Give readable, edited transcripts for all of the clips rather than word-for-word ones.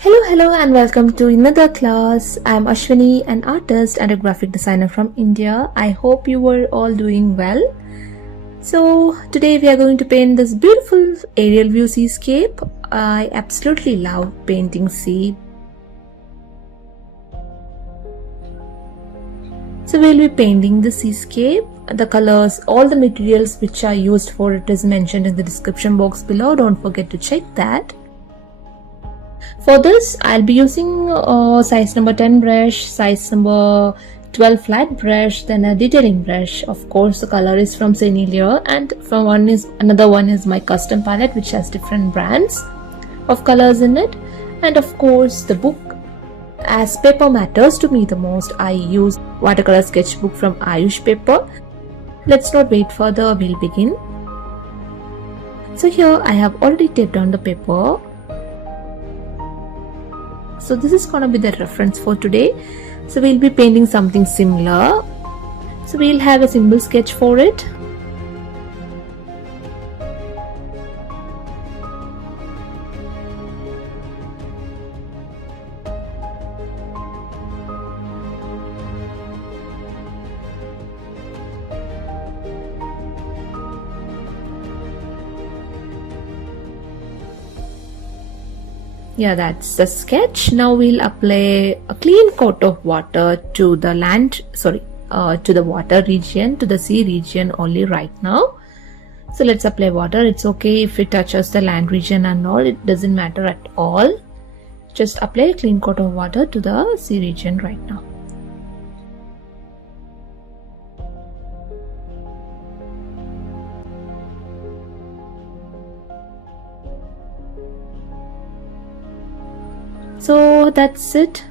Hello and welcome to another class. I am Ashwini, an artist and a graphic designer from India. I hope you were all doing well. So today we are going to paint this beautiful aerial view seascape. I absolutely love painting sea. So we'll be painting the seascape. The colors, all the materials which are used for it is mentioned in the description box below. Don't forget to check that. For this, I'll be using size number 10 brush, size number 12 flat brush, then a detailing brush. Of course, the color is from Fleur, and another one is my custom palette, which has different brands of colors in it. And of course, the book. As paper matters to me the most, I use Watercolor sketchbook from Ayush paper. Let's not wait further, we'll begin. So here I have already taped on the paper. So this is gonna be the reference for today. So we'll be painting something similar. So we'll have a simple sketch for it. Yeah, that's the sketch. Now we'll apply a clean coat of water to the to the water region, to the sea region only right now. So let's apply water. It's okay if it touches the land region and all, it doesn't matter at all. Just apply a clean coat of water to the sea region right now. So that's it.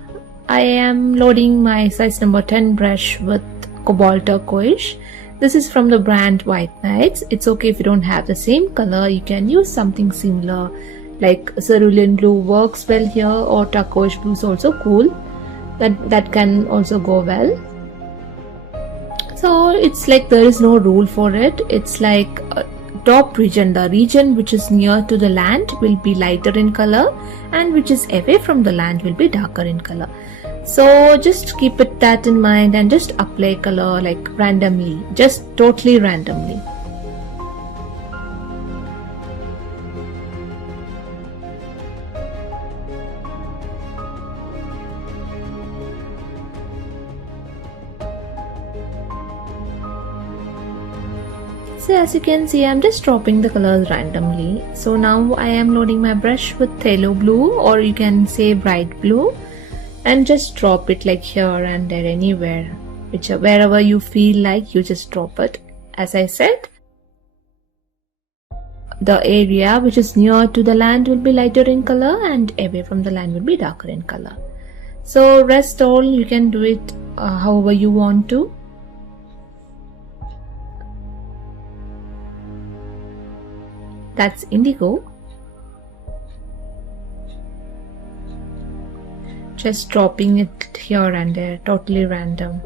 I am loading my size number 10 brush with Cobalt Turquiose. This is from the brand White Nights. It's okay if you don't have the same color. You can use something similar, like cerulean blue works well here, or turquoise blue is also cool. That can also go well. So it's like there is no rule for it. It's like top region, the region which is near to the land will be lighter in color, and which is away from the land will be darker in color. So just keep that in mind and just apply color like randomly, just totally randomly. So as you can see, I'm just dropping the colors randomly. So now I am loading my brush with Phthalo Blue, or you can say bright blue, and just drop it like here and there, anywhere, wherever you feel like, you just drop it. As I said, the area which is near to the land will be lighter in color, and away from the land will be darker in color. So rest all, you can do it however you want to. That's Indigo. Just dropping it here and there, totally random.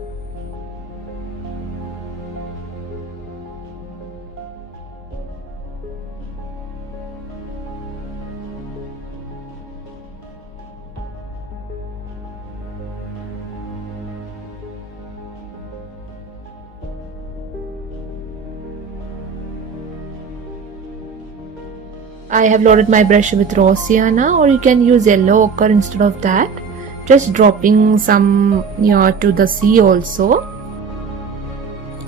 I have loaded my brush with raw sienna, or you can use yellow ochre instead of that. Just dropping some near to the sea also,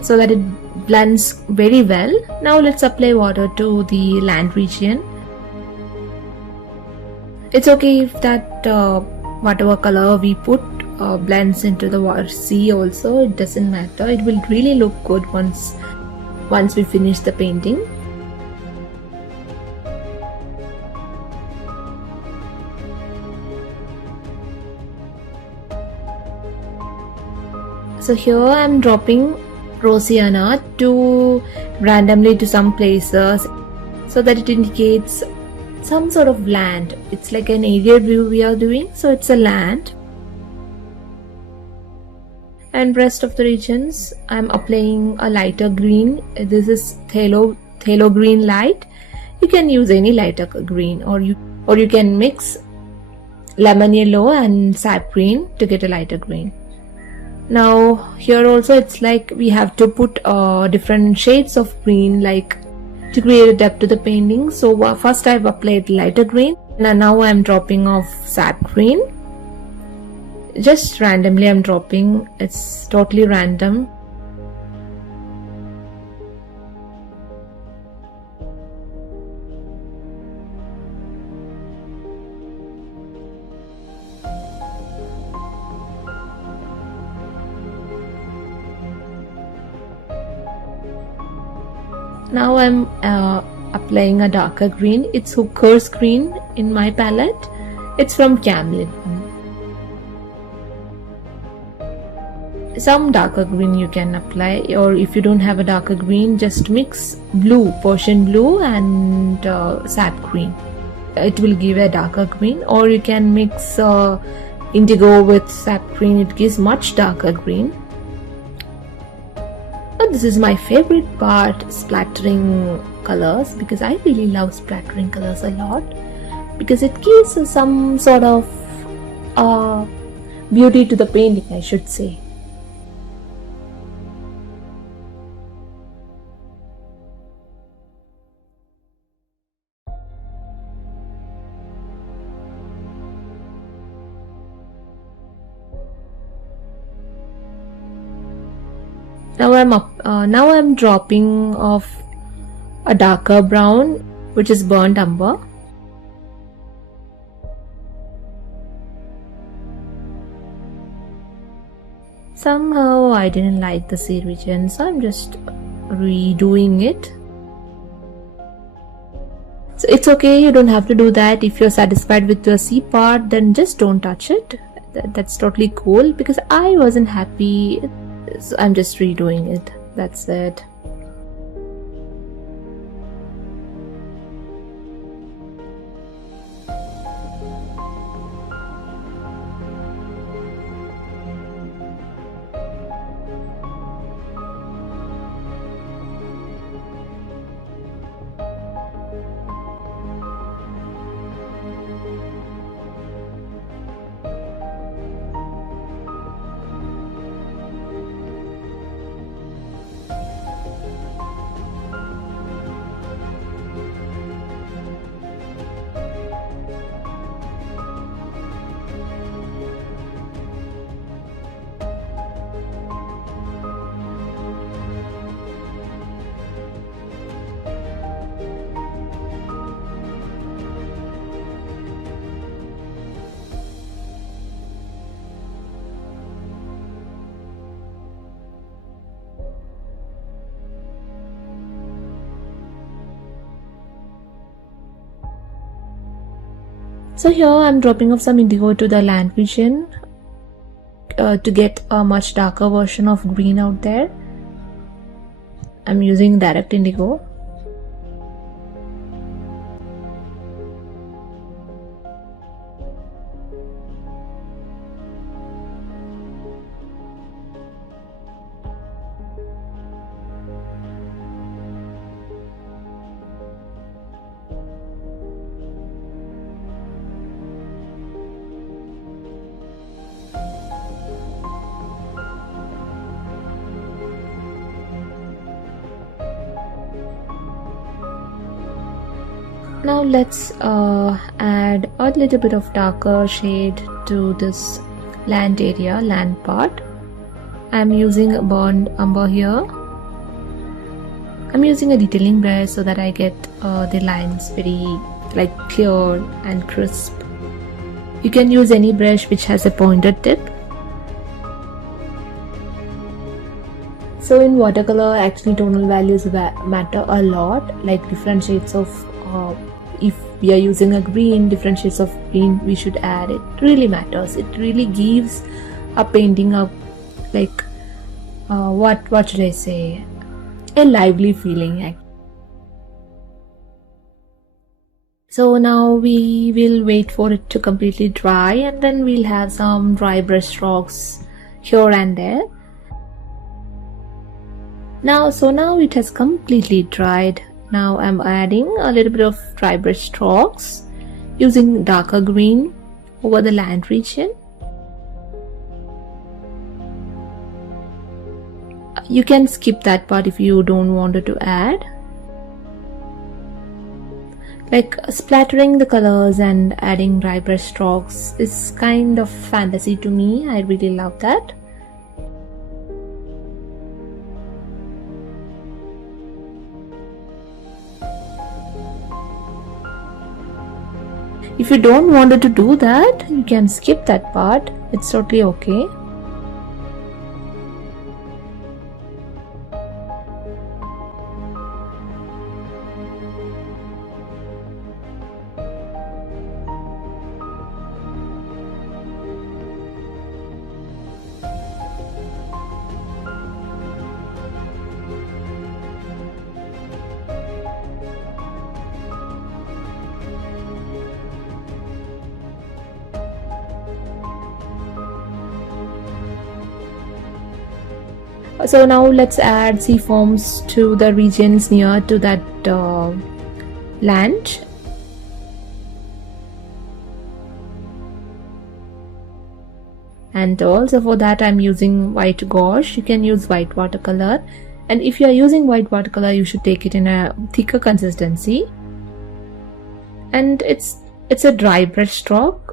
so that it blends very well. Now let's apply water to the land region. It's okay if that whatever color we put blends into the water sea also, it doesn't matter. It will really look good once we finish the painting. So here I am dropping raw sienna randomly to some places, so that it indicates some sort of land. It's like an aerial view we are doing, so it's a land. And rest of the regions I'm applying a lighter green. This is phthalo green light. You can use any lighter green, or you can mix lemon yellow and sap green to get a lighter green. Now here also it's like we have to put different shades of green, like to create a depth to the painting. So first I've applied lighter green and now I'm dropping off sap green. Just randomly I'm dropping, it's totally random. Now I'm applying a darker green. It's Hooker's green in my palette. It's from Camlin. Some darker green you can apply, or if you don't have a darker green, just mix blue, Persian blue and sap green. It will give a darker green, or you can mix indigo with sap green. It gives much darker green. But this is my favorite part, splattering colors, because I really love splattering colors a lot, because it gives some sort of beauty to the painting, I should say. Now I'm dropping off a darker brown, which is burnt umber. Somehow I didn't like the sea region, so I'm just redoing it. So it's okay, you don't have to do that. If you're satisfied with your sea part, then just don't touch it. That's totally cool, because I wasn't happy. So I'm just redoing it. That's it. So here I'm dropping off some indigo to the land vision to get a much darker version of green out there. I'm using direct indigo. Now let's add a little bit of darker shade to this land area, land part. I'm using a burnt umber here. I'm using a detailing brush so that I get the lines very clear and crisp. You can use any brush which has a pointed tip. So in watercolor, actually tonal values matter a lot, like different shades of if we are using a green, different shades of green we should add. It really matters. It really gives a painting a what should I say, a lively feeling. So now we will wait for it to completely dry, and then we'll have some dry brush strokes here and there. Now it has completely dried. Now I'm adding a little bit of dry brush strokes using darker green over the land region. You can skip that part if you don't want it to add. Like splattering the colors and adding dry brush strokes is kind of fantasy to me. I really love that. If you don't want to do that, you can skip that part. It's totally okay. So now let's add sea foams to the regions near to that land. And also for that I'm using white gouache. You can use white watercolor, and if you are using white watercolor you should take it in a thicker consistency, and it's a dry brush stroke.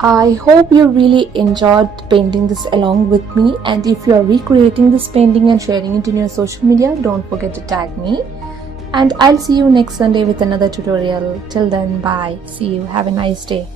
I hope you really enjoyed painting this along with me, and if you are recreating this painting and sharing it in your social media, don't forget to tag me. And I'll see you next Sunday with another tutorial. Till then, bye. See you. Have a nice day.